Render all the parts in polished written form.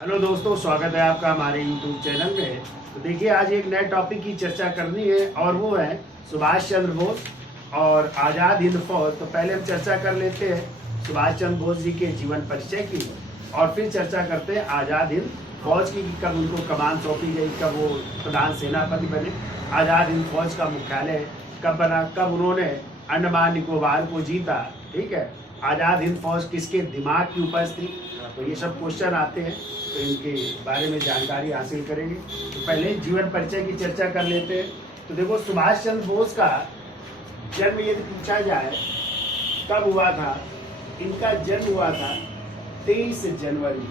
Hello दोस्तों, स्वागत है आपका हमारे YouTube चैनल में। तो देखिए, आज एक नए टॉपिक की चर्चा करनी है और वो है सुभाष चंद्र बोस और आज़ाद हिंद फौज। तो पहले हम चर्चा कर लेते हैं सुभाष चंद्र बोस जी के जीवन परिचय की और फिर चर्चा करते हैं आज़ाद हिंद फौज की, कब उनको कमान सौंपी गई, कब वो प्रधान सेनापति बने, आज़ाद हिंद फौज का मुख्यालय कब बना, कब उन्होंने अंडमान निकोबार को जीता। ठीक है, आज़ाद हिंद फौज किसके दिमाग की उपज थी। तो ये सब क्वेश्चन आते हैं, तो इनके बारे में जानकारी हासिल करेंगे। तो पहले जीवन परिचय की चर्चा कर लेते हैं। तो देखो, सुभाष चंद्र बोस का जन्म यदि पूछा जाए कब हुआ था, इनका जन्म हुआ था 23 जनवरी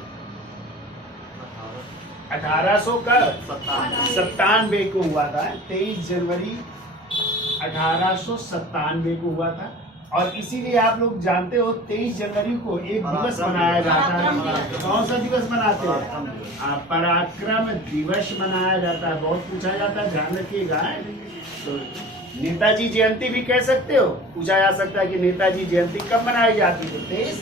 1897 को हुआ था। 23 जनवरी 1897 को हुआ था। और इसीलिए आप लोग जानते हो 23 जनवरी को एक दिवस मनाया जाता है। कौन सा दिवस मनाते हैं? पराक्रम दिवस मनाया जाता है। बहुत पूछा जाता है, ध्यान रखिएगा। तो नेताजी जयंती भी कह सकते हो, पूछा जा सकता है कि नेताजी जयंती कब मनाई जाती है? 23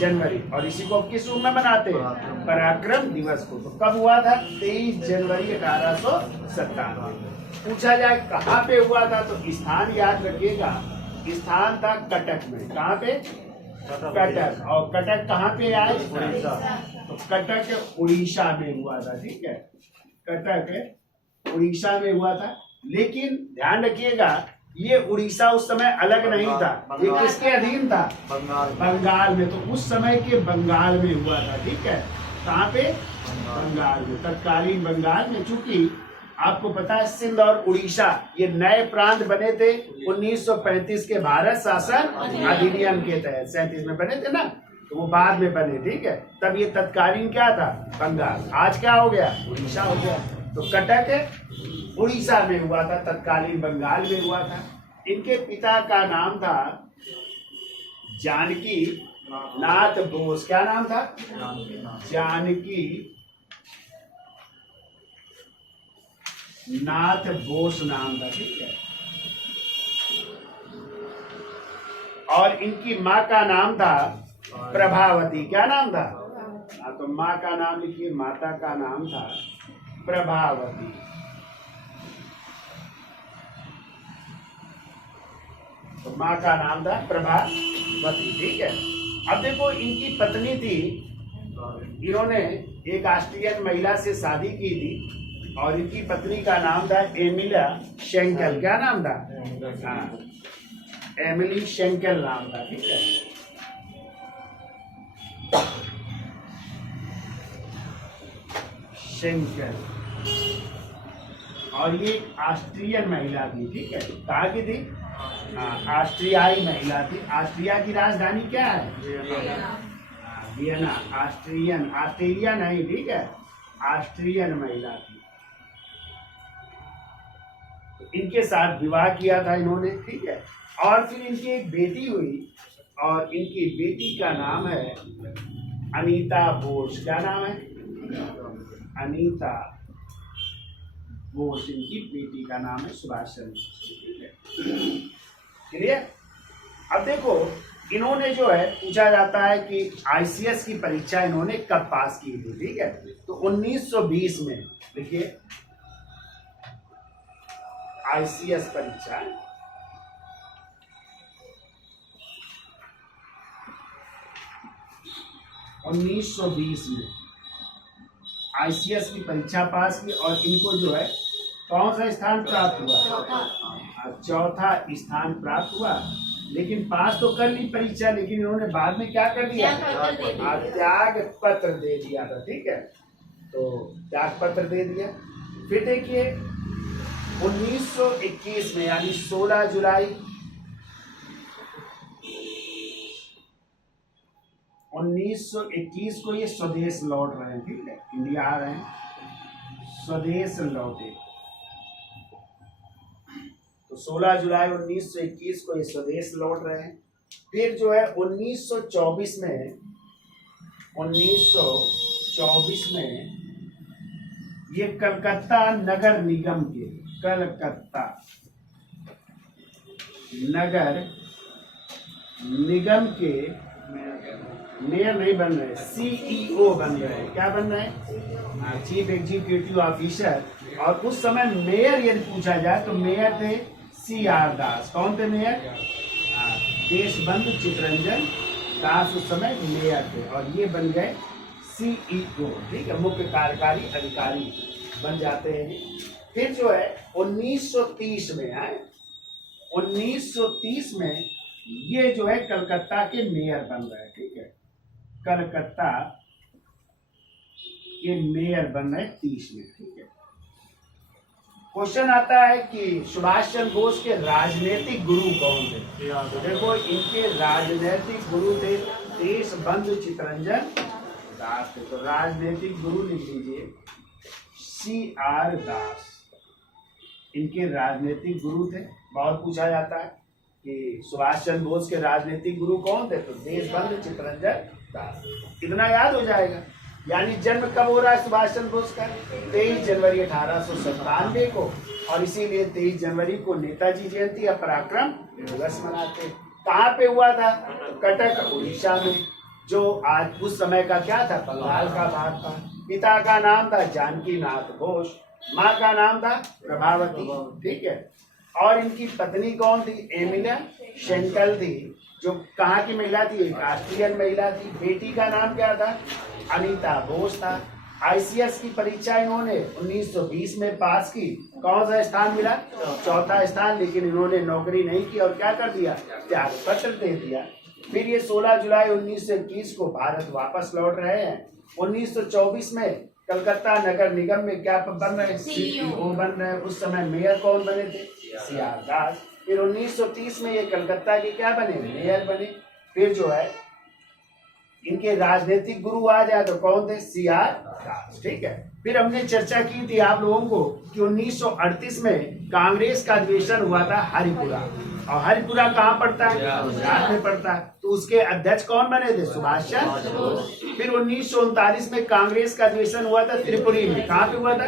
जनवरी। और इसी को किस रूप में मनाते हैं? पराक्रम दिवस को। तो कब हुआ था? 23 जनवरी 1897। पूछा जाए कहाँ पे हुआ था, तो स्थान याद रखिएगा। स्थान था कटक में। कहाँ पे? कटक। और कटक कहाँ पे आए? उड़ीसा। तो कटक उड़ीसा में हुआ था। ठीक है, कटक उड़ीसा में हुआ था। लेकिन ध्यान रखिएगा, ये उड़ीसा उस समय अलग नहीं था, ये किसके अधीन था? बंगाल में। तो उस समय के बंगाल में हुआ था। ठीक है, कहाँ पे? बंगाल में, तत्कालीन बंगाल में। चूंकि आपको पता है सिंध और उड़ीसा ये नए प्रांत बने थे 1935 के भारत शासन अधिनियम के तहत। 37 में बने थे ना, तो वो बाद में बने। ठीक है, तब ये तत्कालीन क्या था? बंगाल। आज क्या हो गया? उड़ीसा हो गया। तो कटक उड़ीसा में हुआ था, तत्कालीन बंगाल में हुआ था। इनके पिता का नाम था जानकी नाथ बोस। क्या नाम था? जानकी नाथ बोस नाम था। ठीक है, और इनकी माँ का नाम था प्रभावती। क्या नाम था? तो माँ का नाम लिखिए, माता का नाम था प्रभावती। तो माँ का नाम था प्रभावती। ठीक है, अब देखो, इनकी पत्नी थी, इन्होंने एक ऑस्ट्रियन महिला से शादी की थी और इनकी पत्नी का नाम था एमिला शेंकल। क्या नाम था? हाँ, एमिली शेंकल नाम था। ठीक है, शेंकल। और ये ऑस्ट्रियन महिला थी। ठीक है, कहाँ की थी? हाँ, ऑस्ट्रियाई महिला थी। ऑस्ट्रिया की राजधानी क्या है? वियना। ऑस्ट्रियन, ऑस्ट्रेलिया नहीं। ठीक है, ऑस्ट्रियन महिला थी। इनके साथ विवाह किया था इन्होंने। ठीक है, और फिर इनकी एक बेटी हुई और इनकी बेटी का नाम है अनीता बोस। क्या नाम है? अनीता बोस इनकी बेटी का नाम है। सुभाष चंद्र बोस। ठीक है, क्लियर? अब देखो, इन्होंने जो है, पूछा जाता है कि ICS की परीक्षा इन्होंने कब पास की थी। ठीक है, तो 1920 में। देखिए, ICS परीक्षा 1920 में ICS की परीक्षा पास की और इनको जो है कौन सा स्थान प्राप्त हुआ? चौथा स्थान प्राप्त हुआ। लेकिन पास तो कर ली परीक्षा, लेकिन इन्होंने बाद में क्या कर दिया? त्याग पत्र दे दिया था। ठीक है, तो त्याग पत्र दे दिया। फिर देखिए, 1921 में, यानी 16 जुलाई 1921 को ये स्वदेश लौट रहे हैं। ठीक है, इंडिया आ रहे हैं, स्वदेश लौटे। तो 16 जुलाई 1921 को ये स्वदेश लौट रहे हैं। फिर जो है 1924 में ये कलकत्ता नगर निगम के, कलकत्ता नगर निगम के मेयर नहीं बन रहे, सीईओ बन रहे हैं। क्या बन रहे हैं? Chief executive officer. और उस समय मेयर यदि पूछा जाए तो मेयर थे CR दास। कौन थे मेयर? देशबंधु चितरंजन दास उस समय मेयर थे, और ये बन गए सीईओ। ठीक है, मुख्य कार्यकारी अधिकारी बन जाते हैं। फिर जो है 1930 में आए, 1930 में ये जो है कलकत्ता के मेयर बन रहे हैं। ठीक है, कलकत्ता के मेयर बन रहे 30 में। ठीक है, क्वेश्चन आता है कि सुभाष चंद्र बोस के राजनीतिक गुरु कौन थे? तो देखो, इनके राजनीतिक गुरु थे देशबंधु चितरंजन दास थे। तो राजनीतिक गुरु लिख लीजिए CR दास, इनके राजनीतिक गुरु थे। बहुत पूछा जाता है कि सुभाष चंद्र बोस के राजनीतिक गुरु कौन थे? तो देशबंधु चितरंजन दास। इतना याद हो जाएगा। यानी जन्म कब हो रहा है सुभाष चंद्र बोस का? 23 जनवरी 1897 को, और इसीलिए 23 जनवरी को नेताजी जयंती या पराक्रम दिवस मनाते। कहाँ पे हुआ था? कटक, उड़ीसा में, जो आज उस समय का क्या था? बंगाल का भाग था। पिता का नाम था जानकी नाथ घोष, माँ का नाम था प्रभावती। ठीक है, और इनकी पत्नी कौन थी? एमिलिया शेंकल थी, जो कहाँ की महिला थी? एक ऑस्ट्रियन महिला थी। बेटी का नाम क्या था? अनीता बोस था। ICS की परीक्षा इन्होंने 1920 में पास की। कौन सा स्थान मिला? चौथा स्थान। लेकिन इन्होंने नौकरी नहीं की और क्या कर दिया? त्याग पत्र दे दिया। फिर ये 16 जुलाई 1921 को भारत वापस लौट रहे हैं। 1924 में कलकत्ता नगर निगम में क्या बन रहे हैं? CEO बन रहे हैं। उस समय मेयर कौन बने थे? CR दास। फिर 1930 में ये कलकत्ता के क्या बने? मेयर बने। फिर जो है इनके राजनीतिक गुरु आ जाए तो कौन थे? CR दास। ठीक है, फिर हमने चर्चा की थी आप लोगों को कि 1938 में कांग्रेस का अधिवेशन हुआ था हरिपुरा, और हरिपुरा कहाँ पड़ता है? गुजरात में पड़ता है। तो उसके अध्यक्ष कौन बने थे? सुभाष चंद्र बोस। फिर 1939 में कांग्रेस का अधिवेशन हुआ था त्रिपुरी में। कहाँ पे हुआ था?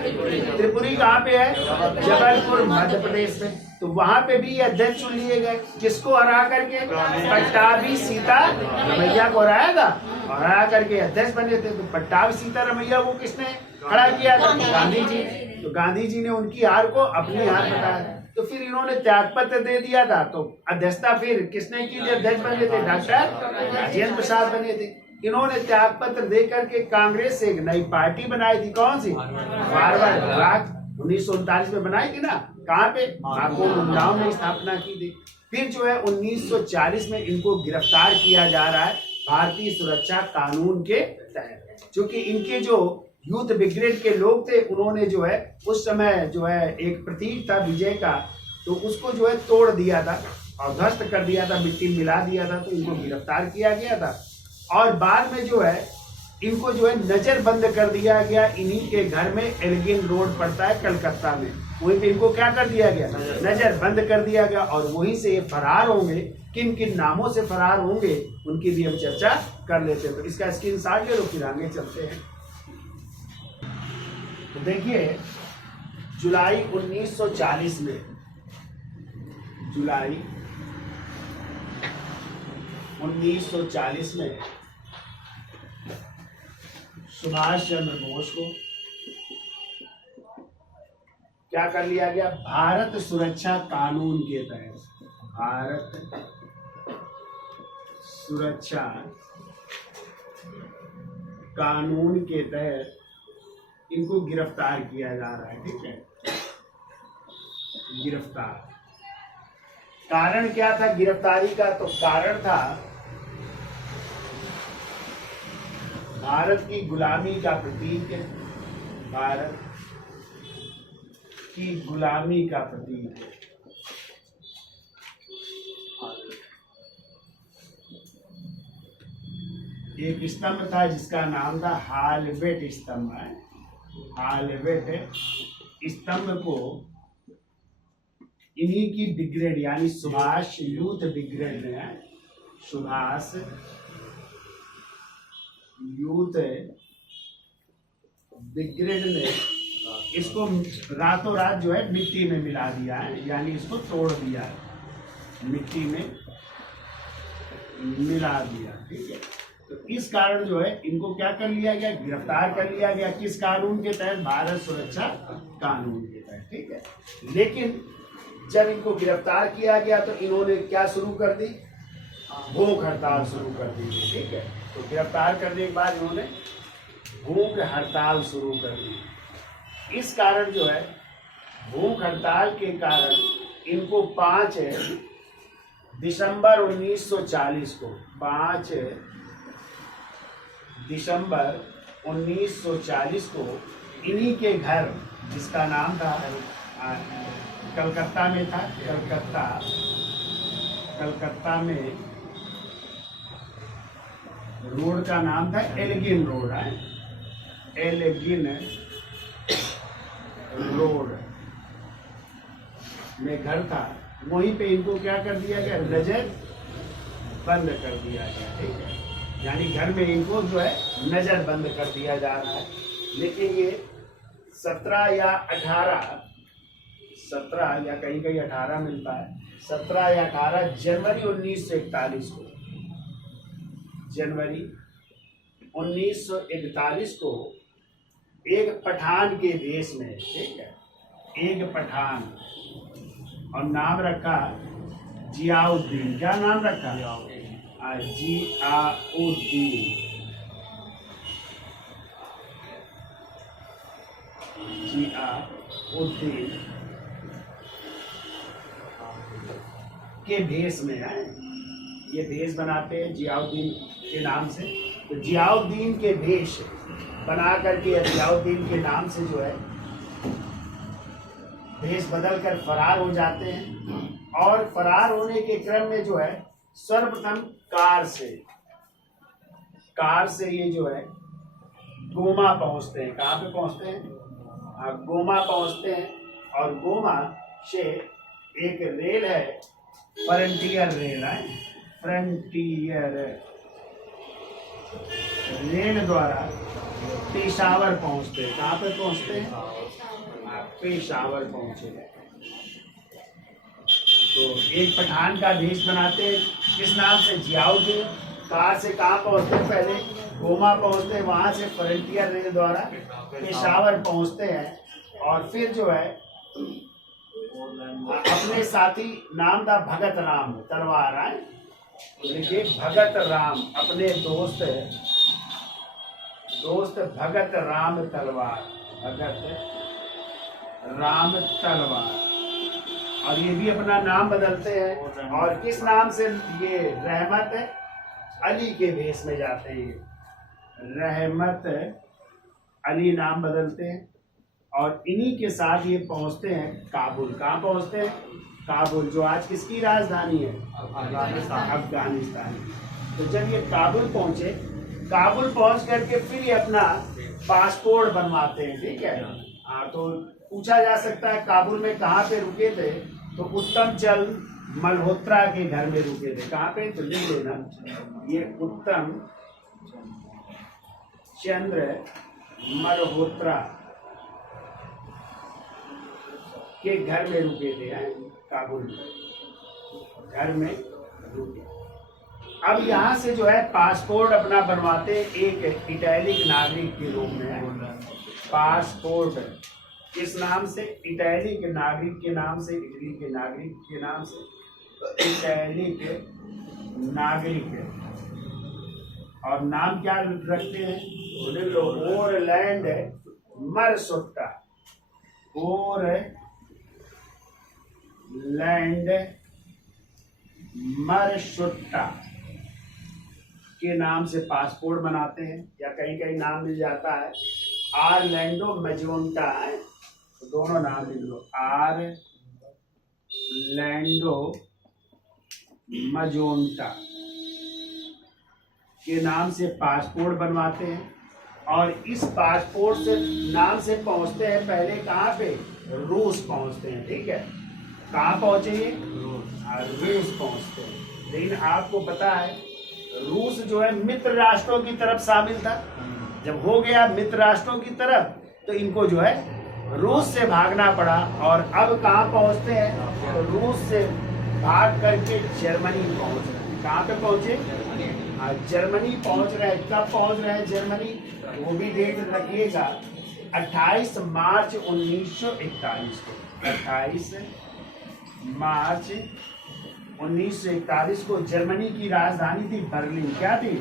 त्रिपुरी कहाँ पे है? जबलपुर, मध्य प्रदेश में। तो वहां पे भी अध्यक्ष चुन लिए गए। किसको हरा करके? पट्टाभी सीतारमैया को हराया था, और हरा करके अध्यक्ष बने थे। तो पट्टाभी सीतारमैया वो किसने खड़ा किया था? गांधी जी। तो गांधी जी ने उनकी हार को अपनी हार बताया। तो फिर इन्होंने त्यागपत्र दे दिया था। तो अध्यक्षता फिर किसने की थी? अध्यक्ष बने थे डॉक्टर राजेंद्र प्रसाद बने थे। इन्होंने त्यागपत्र दे करके कांग्रेस से एक नई पार्टी बनाई थी। कौन सी? Forward block. 1939 में बनाई थी ना। कहाँ पे? उन्नाव में स्थापना की थी। फिर जो है 1940 में इनको गिरफ्तार किया जा रहा है भारतीय सुरक्षा कानून के तहत, क्योंकि इनके जो यूथ ब्रिगेड के लोग थे उन्होंने जो है उस समय जो है एक प्रतीक था विजय का, तो उसको जो है तोड़ दिया था और ध्वस्त कर दिया था, मिट्टी मिला दिया था। तो इनको गिरफ्तार किया गया था, और बाद में जो है इनको जो है नजर बंद कर दिया गया। इन्हीं के घर में एल्गिन रोड पड़ता है कलकत्ता में, वहीं पे इनको क्या कर दिया गया? नजर बंद कर दिया गया। और वहीं से ये फरार होंगे। किन किन नामों से फरार होंगे उनकी भी हम चर्चा कर लेते हैं। तो इसका स्क्रीनशॉट ले लो, फिर आगे चलते हैं। तो देखिए, जुलाई 1940 में, जुलाई 1940 में सुभाष चंद्र बोस को क्या कर लिया गया? भारत सुरक्षा कानून के तहत, भारत सुरक्षा कानून के तहत इनको गिरफ्तार किया जा रहा है। ठीक है, गिरफ्तार। कारण क्या था गिरफ्तारी का? तो कारण था भारत की गुलामी का प्रतीक है, भारत की गुलामी का प्रतीक है। एक स्तंभ था जिसका नाम था हालवेट स्तंभ है। हालवेट स्तंभ को इन्हीं की ब्रिगेड यानी सुभाष यूथ ब्रिगेड ने, सुभाष यूथ ब्रिगेड ने इसको रातों रात जो है मिट्टी में मिला दिया है, यानी इसको तोड़ दिया है, मिट्टी में मिला दिया, ठीक है। तो इस कारण जो है इनको क्या कर लिया गया, गिरफ्तार कर लिया गया। किस कानून के तहत? भारत सुरक्षा कानून के तहत, ठीक है। लेकिन जब इनको गिरफ्तार किया गया तो इन्होंने क्या शुरू कर दी? भूख हड़ताल शुरू कर दी, ठीक है। तो गिरफ्तार करने के बाद इन्होंने भूख हड़ताल शुरू कर दी। इस कारण जो है भूख हड़ताल के कारण इनको 5 दिसंबर 1940 को 5 दिसंबर 1940 को इन्हीं के घर, जिसका नाम था कलकत्ता में था, कलकत्ता में रोड का नाम था एल्गिन रोड है, एल्गिन रोड में घर था। वहीं पे इनको क्या कर दिया गया? नजर बंद कर दिया गया, ठीक है। यानी घर में इनको जो है नजर बंद कर दिया जा रहा है। लेकिन ये 17 या कहीं कहीं 18 मिलता है, 17 या 18 जनवरी 1941 को, जनवरी 1941 को एक पठान के भेष में, ठीक है, एक पठान, और नाम रखा जियाउद्दीन। क्या नाम रखा? जियाउद्दीन, जियाउद्दीन के भेष में है। ये भेष बनाते हैं जियाउद्दीन के नाम से। तो जियाउद्दीन के भेष बना करके जियाउद्दीन के नाम से जो है भेष बदल कर फरार हो जाते हैं। और फरार होने के क्रम में जो है सर्वप्रथम कार से ये जो है गोमा पहुंचते हैं। कहाँ पे पहुंचते हैं? गोमा पहुंचते हैं। और गोमा से एक रेल है, फ्रंटियर रेल है, फ्रंटियर रेल द्वारा पेशावर पहुंचते हैं। कहाँ पे पहुंचते हैं? पेशावर पहुंचे। तो एक पठान का भेष बनाते हैं, किस नाम से? जियाउद्दीन। कार से कहाँ पहुंचते हैं? पहले गोमा पहुंचते हैं, वहां से फ्रंटियर रेल द्वारा पेशावर पहुंचते हैं। और फिर जो है अपने साथी, नाम था भगत राम तलवार है, देखिए भगत राम, अपने दोस्त भगत राम तलवार, भगत राम तलवार, और ये भी अपना नाम बदलते हैं। और किस नाम से? ये रहमत अली के भेष में जाते हैं, रहमत अली नाम बदलते हैं। और इन्हीं के साथ ये पहुंचते हैं काबुल। कहाँ पहुंचते हैं? काबुल, जो आज किसकी राजधानी है? अफगानिस्तान। तो जब ये काबुल पहुंचे, काबुल पहुंच करके फिर ये अपना पासपोर्ट बनवाते हैं, ठीक है। हाँ, तो पूछा जा सकता है काबुल में कहाँ पे रुके थे? तो उत्तम चंद मल्होत्रा के घर में रुके थे। कहाँ पे? तो लिख लेना, ये उत्तम चंद्र मल्होत्रा के घर में रुके थे, काबुल में घर में रुके। अब यहाँ से जो है पासपोर्ट अपना बनवाते, एक इटैलिक नागरिक के रूप में पासपोर्ट, किस नाम से? इटैलिक नागरिक के नाम से, इटली के नागरिक के नाम से, इटैलिक नागरिक। और नाम क्या रखते हैं? ओरलैंड मरसुट्टा, ओरलैंड मरसुट्टा के नाम से पासपोर्ट बनाते हैं। या कहीं कहीं नाम मिल जाता है आरलैंडो मजोंटा है, तो दोनों नाम लिख लो, आरलैंडो मजोंटा के नाम से पासपोर्ट बनवाते हैं। और इस पासपोर्ट से नाम से पहुंचते हैं पहले कहाँ पे? रूस पहुंचते हैं, ठीक है। कहाँ पहुंचे ये? रूस पहुंचते हैं। लेकिन आपको पता है रूस जो है मित्र राष्ट्रों की तरफ शामिल था। जब हो गया मित्र राष्ट्रों की तरफ, तो इनको जो है रूस से भागना पड़ा। और अब कहाँ पहुंचते हैं? तो रूस से भाग करके जर्मनी पहुंच रहे हैं। कहाँ पे पहुंचे? हाँ, जर्मनी पहुंच रहे हैं। कब पहुंच रहे हैं जर्मनी? वो भी डेट रखिएगा, 28 मार्च 1941 को। 28 मार्च 1941 को जर्मनी की राजधानी थी बर्लिन। क्या थी?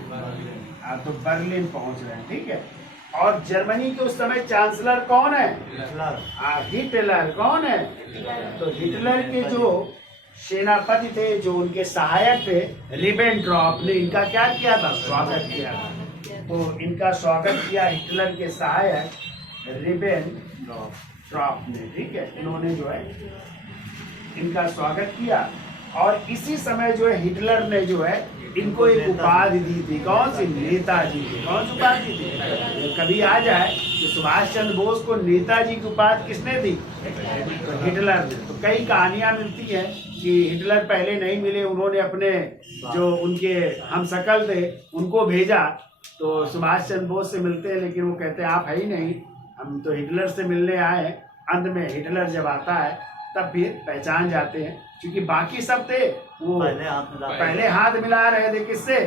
तो बर्लिन पहुंच रहे हैं, ठीक है। और जर्मनी के उस समय चांसलर कौन है? हिटलर। कौन है? तो हिटलर के जो सेनापति थे, जो उनके सहायक थे, रिबेनट्रॉप ने इनका क्या किया था? स्वागत किया। तो इनका स्वागत किया हिटलर के सहायक रिबेनट्रॉप ने, ठीक है। इन्होंने जो है इनका स्वागत किया। और इसी समय जो है हिटलर ने जो है इनको एक उपाधि दी थी। कौन सी? नेताजी की। कौन सी उपाधि दी? कभी आ जाए कि सुभाष चंद्र बोस को नेताजी की उपाधि किसने दी? तो हिटलर ने। तो कई कहानियां मिलती हैं कि हिटलर पहले नहीं मिले, उन्होंने अपने जो उनके हमशक्ल थे उनको भेजा, तो सुभाष चंद्र बोस से मिलते हैं, लेकिन वो कहते हैं आप है ही नहीं, हम तो हिटलर से मिलने आए हैं। अंत में हिटलर जब आता है तब फिर पहचान जाते हैं, क्योंकि बाकी सब थे वो पहले हाथ मिला रहे थे। किससे?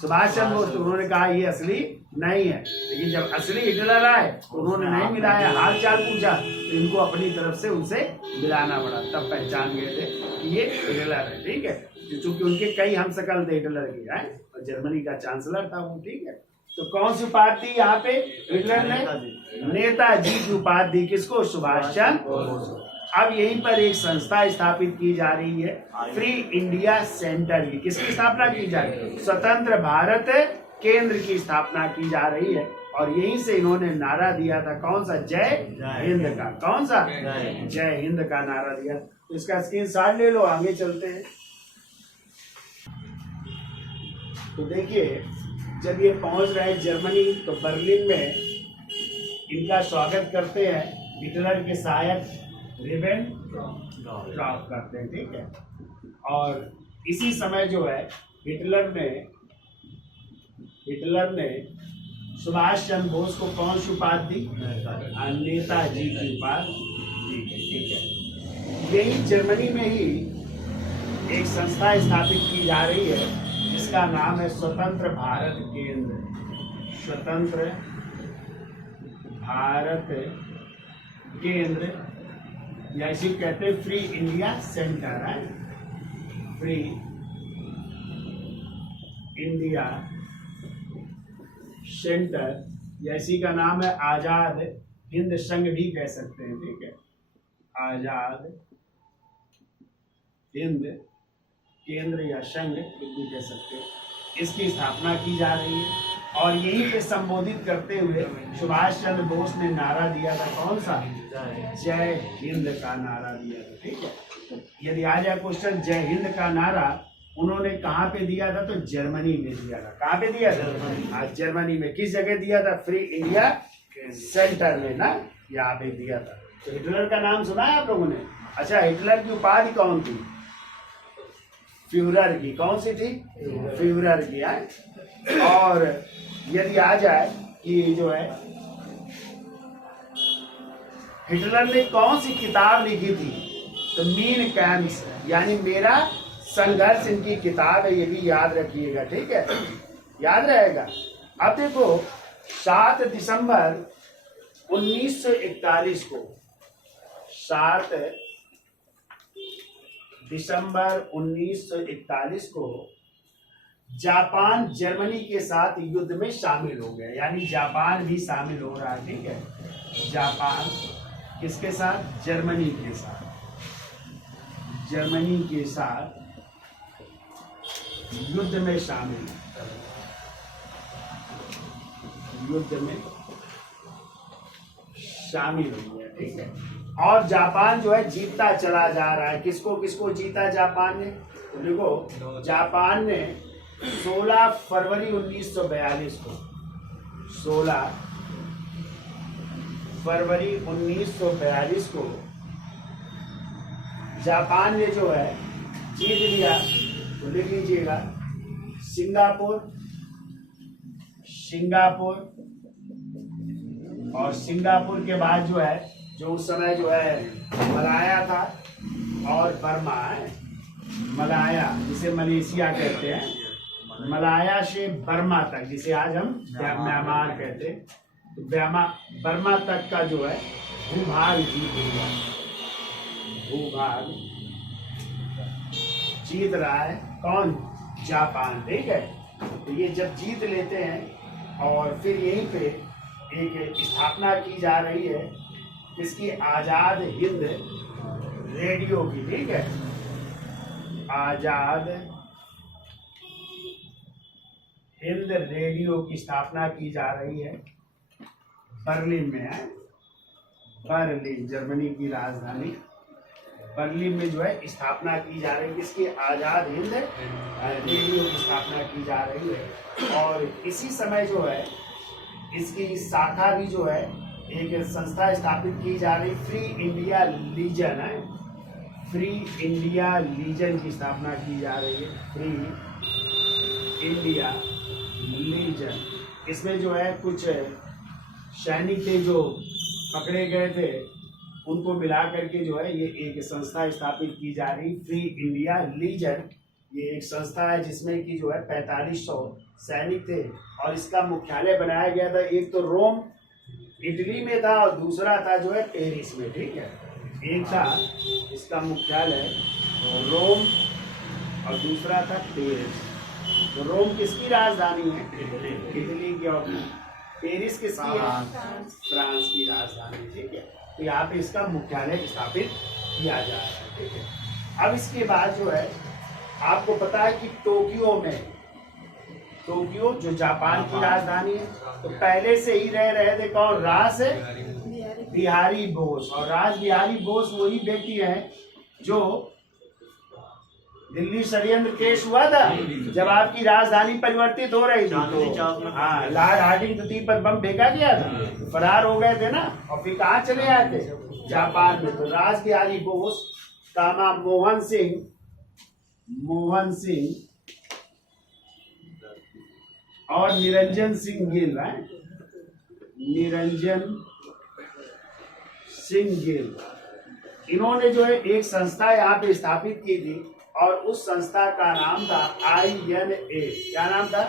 सुभाष चंद्र बोस। तो उन्होंने कहा ये असली नहीं है, लेकिन जब असली हिटलर आए तो उन्होंने नहीं मिलाया, हाल चाल पूछा, तो इनको अपनी तरफ से उनसे मिलाना पड़ा, तब पहचान गए थे कि ये हिटलर है, ठीक है। क्योंकि उनके कई हमशक्ल थे हिटलर के, हैं, और जर्मनी का चांसलर था वो, ठीक है। तो कौन सी उपाधि दी यहाँ पे? हिटलर ने नेताजी की उपाधि दी। किसको? सुभाष चंद्र बोस को। अब यहीं पर एक संस्था स्थापित की जा रही है, फ्री इंडिया सेंटर की। किसकी स्थापना की जा रही है? स्वतंत्र भारत केंद्र की स्थापना की जा रही है। और यहीं से इन्होंने नारा दिया था, कौन सा? जय हिंद का। कौन सा? जय हिंद का नारा दिया। तो इसका स्क्रीनशॉट ले लो, आगे चलते हैं। तो देखिए, जब ये पहुंच रहे जर्मनी, तो बर्लिन में इनका स्वागत करते हैं हिटलर के सहायक रिबेनट्रॉप करते हैं, ठीक है। और इसी समय जो है हिटलर ने सुभाष चंद्र बोस को कौन सी उपाधि दी? नेताजी की उपाधि दी, ठीक है। यही जर्मनी में ही एक संस्था स्थापित की जा रही है जिसका नाम है स्वतंत्र भारत केंद्र। स्वतंत्र भारत केंद्र, या इसी कहते हैं फ्री इंडिया सेंटर है। फ्री इंडिया सेंटर, या इसी का नाम है आजाद हिंद संघ भी कह सकते हैं, ठीक है। आजाद हिंद केंद्र या संघ भी कह सकते हैं। इसकी स्थापना की जा रही है। और यहीं पे संबोधित करते हुए सुभाष चंद्र बोस ने नारा दिया था, कौन सा? जय हिंद का नारा दिया था, ठीक है। यदि आ जाए क्वेश्चन, जय हिंद का नारा उन्होंने कहाँ पे दिया था? तो जर्मनी में दिया था। कहाँ पे दिया था? आज जर्मनी में। किस जगह दिया था? फ्री इंडिया सेंटर में ना, यहाँ पे दिया था। तो हिटलर का नाम सुना है आप लोगों ने? अच्छा, हिटलर की उपाधि कौन थी? फ्यूरर की। कौन सी थी? फ्यूरर की है। और यदि आ जाए कि जो है हिटलर ने कौन सी किताब लिखी थी? तो मीन कैम्प्स, यानी मेरा संघर्ष, इनकी किताब है, ये भी याद रखिएगा, ठीक है। याद रहेगा। अब देखो, 7 दिसंबर 1941 को, 7 दिसंबर 1941 को जापान जर्मनी के साथ युद्ध में शामिल हो गया, यानी जापान भी शामिल हो रहा है, ठीक है। जापान किसके साथ? जर्मनी के साथ। जर्मनी के साथ युद्ध में शामिल, युद्ध में शामिल हो गया, ठीक है। और जापान जो है जीतता चला जा रहा है। किसको किसको जीता जापान ने? तो देखो, जापान ने 16 फरवरी 1942 को, 16 फरवरी 1942 को जापान ने जो है जीत लिया। तो लिख लीजिएगा, सिंगापुर, सिंगापुर, और सिंगापुर के बाद जो है, जो उस समय जो है मलाया था, और बर्मा है, मलाया जिसे मलेशिया कहते हैं, मलाया से बर्मा तक जिसे आज हम म्यांमार कहते हैं, तो बर्मा तक का जो है भूभाग जीत लिया, भूभाग जीत रहा है कौन? जापान। ठीक है, तो ये जब जीत लेते हैं और फिर यहीं पे एक स्थापना की जा रही है इसकी आजाद हिंद रेडियो की। ठीक है, आजाद हिंद रेडियो की स्थापना की जा रही है बर्लिन में है, बर्लिन जर्मनी की राजधानी बर्लिन में जो है स्थापना की जा रही है। इसकी आजाद हिंद रेडियो की स्थापना की जा रही है और इसी समय जो है इसकी शाखा भी जो है एक संस्था स्थापित की जा रही, फ्री इंडिया लीजन है, फ्री इंडिया लीजन की स्थापना की जा रही है, फ्री इंडिया लीजन। इसमें जो है कुछ सैनिक थे जो पकड़े गए थे, उनको मिला करके जो है ये एक संस्था स्थापित की जा रही, फ्री इंडिया लीजन। ये एक संस्था है जिसमें कि जो है 4500 सैनिक थे और इसका मुख्यालय बनाया गया था, एक तो रोम इटली में था और दूसरा था जो है पेरिस में। ठीक है, एक था इसका मुख्यालय रोम और दूसरा था पेरिस। तो रोम किसकी राजधानी है? इटली की। और पेरिस किसकी है? फ्रांस की राजधानी। ठीक है, तो यहाँ पे इसका मुख्यालय स्थापित किया जा रहा है। ठीक है, अब इसके बाद जो है आपको पता है कि टोक्यो जो जापान की राजधानी है, तो पहले से ही रह रहे थे कौन? रास बिहारी बोस। और रास बिहारी बोस वही व्यक्ति हैं जो दिल्ली षड्यंत्र केस हुआ था जब आपकी राजधानी परिवर्तित हो रही थी, तो हाँ लॉर्ड हार्डिंग द्वीप पर बम फेंका गया था, तो फरार हो गए थे ना, और फिर कहाँ चले आए थे? जापान में। तो रास बिहारी बोस, कामा मोहन सिंह और निरंजन सिंह गिल है, निरंजन सिंह गिल, इन्होंने जो है एक संस्था यहाँ पे स्थापित की थी और उस संस्था का नाम था INA। क्या नाम था?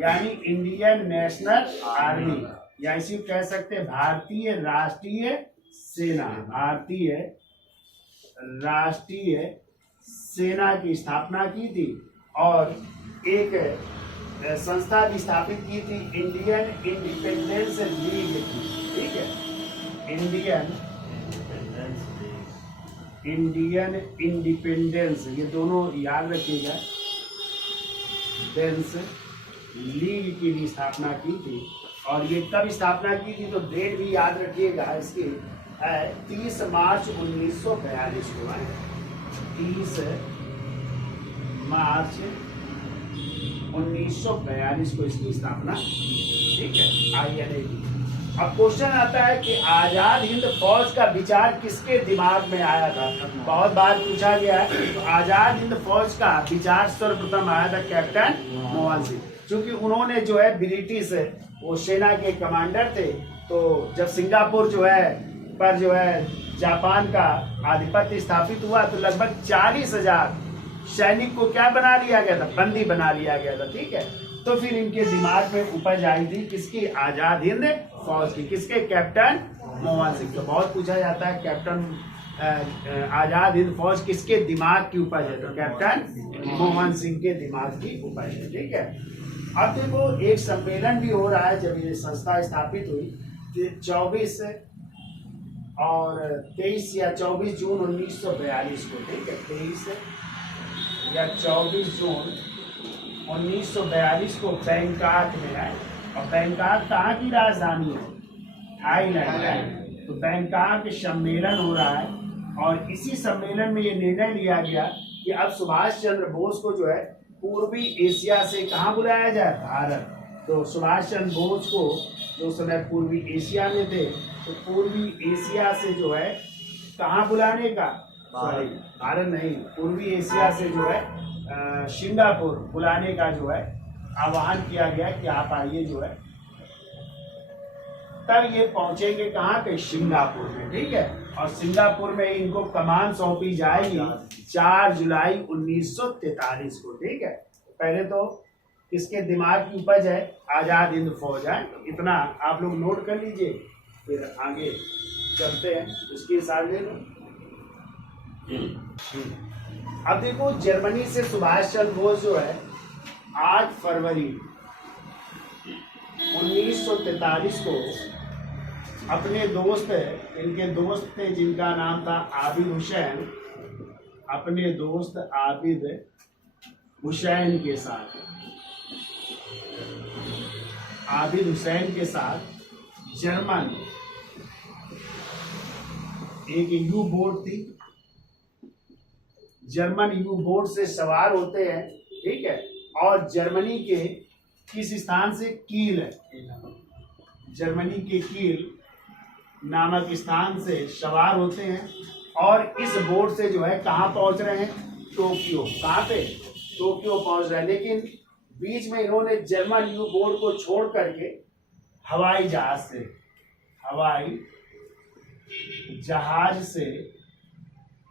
यानी इंडियन नेशनल आर्मी, या इसी कह सकते हैं भारतीय राष्ट्रीय सेना, भारतीय राष्ट्रीय सेना की स्थापना की थी और एक संस्था भी स्थापित की थी इंडियन इंडिपेंडेंस लीग की। ठीक है, इंडियन इंडिपेंडेंस, ये दोनों याद रखिएगा, डेंस लीग की भी स्थापना की थी। और ये कब स्थापना की थी तो डेट भी याद रखिएगा इसकी है 30 मार्च 1942 को है, 30 मार्च 1942 को इसकी स्थापना। ठीक है, INA की। अब क्वेश्चन आता है कि आजाद हिंद फौज का विचार किसके दिमाग में आया था? बहुत बार पूछा गया है। तो आजाद हिंद फौज का विचार सर्वप्रथम आया था कैप्टन मोहन सिंह, क्योंकि उन्होंने जो है ब्रिटिश वो सेना के कमांडर थे। तो जब सिंगापुर जो है जापान का आधिपत्य स्थापित हुआ तो लगभग 40,000 सैनिक को क्या बना लिया गया था? बंदी बना लिया गया था। ठीक है, तो फिर इनके दिमाग में उपज आई थी किसकी? आजाद हिंद फौज की। किसके? कैप्टन मोहन सिंह। तो बहुत पूछा जाता है कैप्टन आजाद हिंद फौज किसके दिमाग की उपज है? तो कैप्टन मोहन सिंह के दिमाग की उपज है। ठीक है, अब देखो एक सम्मेलन भी हो रहा है जब ये संस्था स्थापित हुई 24 और 23 या 24 जून 1942 को। ठीक है, 23 या 24 जून 1942 को बैंकॉक में है। और बैंकॉक कहाँ की राजधानी है? थाईलैंड है। तो बैंकॉक सम्मेलन हो रहा है और इसी सम्मेलन में ये निर्णय लिया गया कि अब सुभाष चंद्र बोस को जो है पूर्वी एशिया से कहाँ बुलाया जाए? भारत। तो सुभाष चंद्र बोस को जो समय पूर्वी एशिया में थे तो पूर्वी एशिया से जो है कहाँ बुलाने का? भारत नहीं, पूर्वी एशिया से जो है सिंगापुर बुलाने का जो है आह्वान किया गया कि आप आइए जो है तब ये पहुंचेंगे कहाँ पे, सिंगापुर में, ठीक है। और सिंगापुर में इनको कमान सौंपी जाएगी 4 जुलाई 1943 को, ठीक है। पहले तो किसके दिमाग की उपज है, आजाद हिंद फौज है, इतना आप लोग नोट कर लीजिए, फिर आगे चलते हैं उसके हिसाब ले लो। अब देखो, जर्मनी से सुभाष चंद्र बोस जो है 8 फरवरी 1943 को अपने दोस्त, इनके दोस्त थे जिनका नाम था आबिद हुसैन, अपने दोस्त आबिद हुसैन के साथ, आबिद हुसैन के साथ जर्मन एक यू बोट थी, जर्मन यू बोट से सवार होते हैं, ठीक है। और जर्मनी के किस स्थान से, कील है, जर्मनी के कील नामक स्थान से सवार होते हैं और इस बोट से जो है कहाँ पहुंच रहे हैं, टोक्यो। कहाँ पे, टोक्यो पहुंच रहे हैं। लेकिन बीच में इन्होंने जर्मन यू बोट को छोड़ करके हवाई जहाज से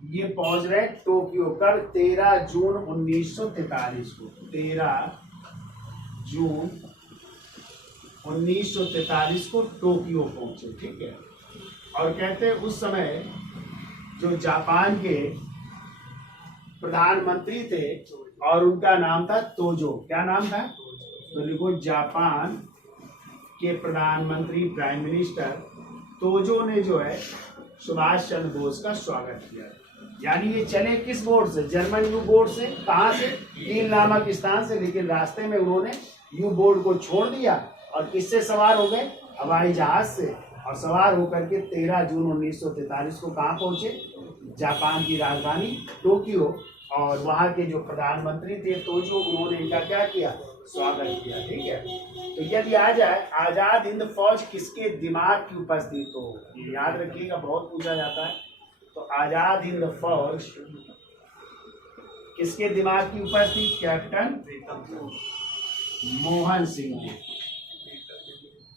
ये पहुंच रहे टोक्यो। कल 13 जून 1943 को, 13 जून 1943 को टोक्यो पहुंचे, ठीक है। और कहते हैं उस समय जो जापान के प्रधानमंत्री थे और उनका नाम था तोजो, क्या नाम था, तो लिखो जापान के प्रधानमंत्री, प्राइम मिनिस्टर तोजो ने जो है सुभाष चंद्र बोस का स्वागत किया। यानी ये चले किस बोट से, जर्मन यू बोट से, कहाँ से, कील नामक स्थान से। लेकिन रास्ते में उन्होंने यू बोट को छोड़ दिया और किससे सवार हो गए, हवाई जहाज से। और सवार होकर के 13 जून 1943 को कहाँ पहुंचे, जापान की राजधानी टोक्यो। और वहाँ के जो प्रधानमंत्री थे तोजो, उन्होंने इनका क्या किया, स्वागत किया, ठीक है। तो यदि आ जाए आजाद हिंद फौज किसके दिमाग की उपस्थिति, तो याद रखिएगा, बहुत पूछा जाता है। तो आजाद हिंद फौज किसके दिमाग की उपस्थिति, कैप्टन मोहन सिंह जी।